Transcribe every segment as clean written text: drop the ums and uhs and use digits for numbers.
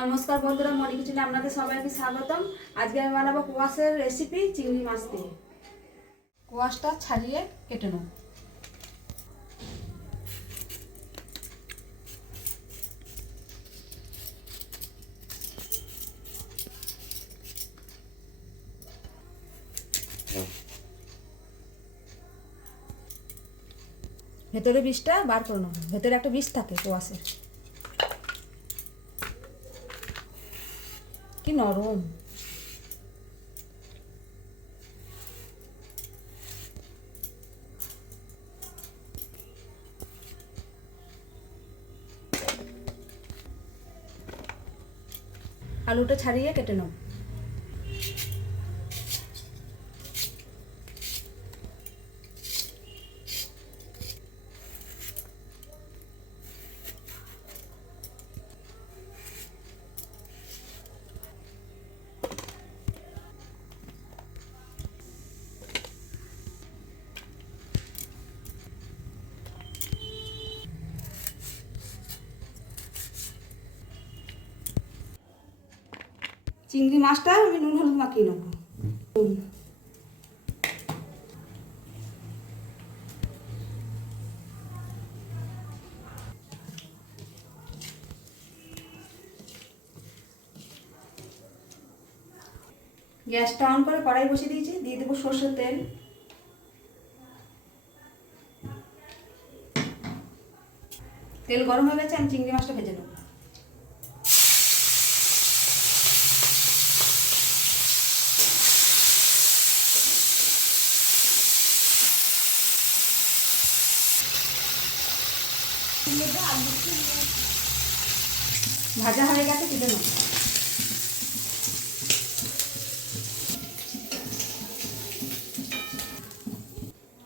নমস্কার বন্ধুরা, মনি কিচেনে আপনাদের সবাইকে স্বাগতম। আজকে আমি বানাবো কোয়াশের রেসিপি চিংড়ি মাছ দিয়ে। কোয়াশটা ছাড়িয়ে কেটে নেব। ভেতরে বীজটা বার করে নেব। ভেতরে একটা বীজ থাকে কোয়াশের, কি নরম। আলুটা ছাড়িয়ে কেটে নেব। চিংড়ি মাছটা আমি নুন হলুদ মাখিয়ে নেব। গ্যাসটা অন করে কড়াই বসিয়ে দিয়েছি, দিয়ে দেবো সর্ষের তেল। তেল গরম হয়ে গেছে, আমি চিংড়ি মাছটা ভেজে নেব। ভাজা হয়ে গেছে, তুলে নেব।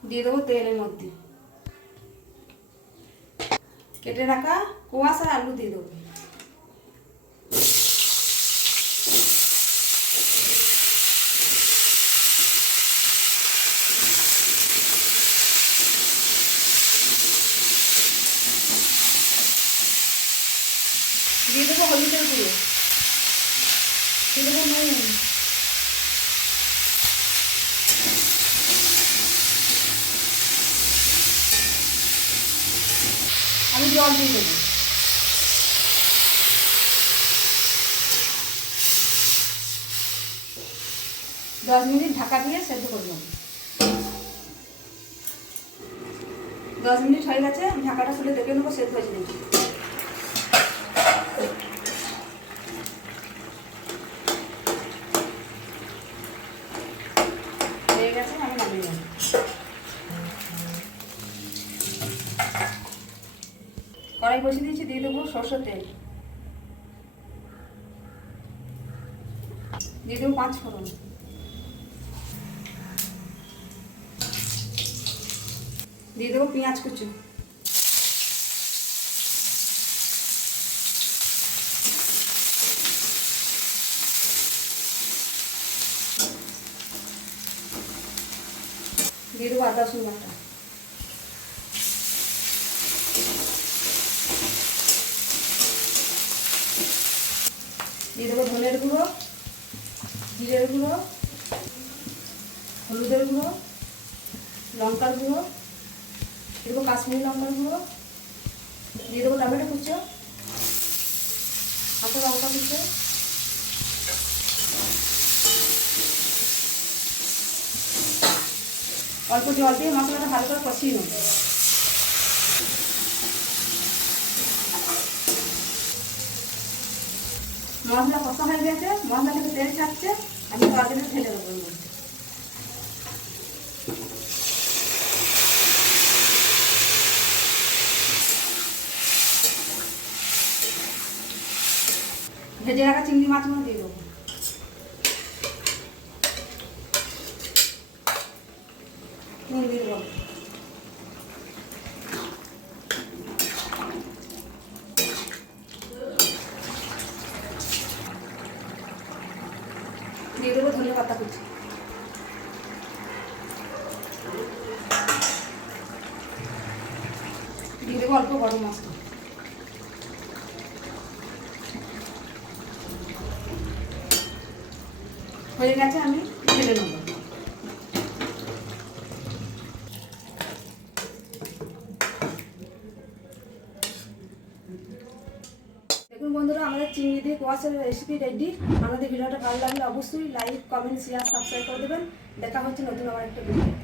দিয়ে দেবো তেলের মধ্যে কেটে রাখা কোয়াশ আর আলু দিয়ে দেবো। দিয়ে দেবো হলুদের গুঁড়ো, দিয়ে দেবো নুন, আমি জল দিয়ে দেবো। দশ মিনিট ঢাকা দিয়ে সেদ্ধ করে নেব। 10 মিনিট হয়ে গেছে, আমি ঢাকাটা খুলে দেখে নেবো সেদ্ধ হয়েছে নাকি। হয়ে গেছে, আমি নামিয়ে নেব। কড়াই বসিয়ে দিয়েছি, দিয়ে দেবো সরষের তেল, দিয়ে দেবো 5 ফোড়ন, দিয়ে দেবো পেঁয়াজ কুচি, দিয়ে দেবো আদা রসুন বাটা, দিয়ে দেবো ধনের গুঁড়ো, জিরের গুঁড়ো, হলুদের গুঁড়ো, লঙ্কার গুঁড়ো, দিয়ে দেবো কাশ্মীরি লঙ্কার গুঁড়ো, দিয়ে দেবো টমেটো কুচো, কাঁচা লঙ্কা কুচো, অল্প জল দিয়ে মশলাটা ভালো করে কষিয়ে নেব। মশলা কষা হয়ে গেছে, মশলা থেকে তেল ছাড়ছে, আমি তরকারিটা ঢেলে দেবো। ভেজে রাখা চিংড়ি মাছগুলো দিয়ে দেবো। নুন দিয়ে দেবো, দিয়ে দেবো ধনে পাতা কুচি, দিয়ে দেবো অল্প গরম মশলা, হয়ে গেছে, আমি ঢেলে নেব। দেখুন বন্ধুরা, আমাদের চিংড়ি দিয়ে কোয়াশের রেসিপি রেডি। আমাদের ভিডিওটা ভালো লাগলে অবশ্যই লাইক, কমেন্ট, শেয়ার, সাবস্ক্রাইব করে দেবেন। দেখা হচ্ছে নতুন আবার একটা ভিডিও।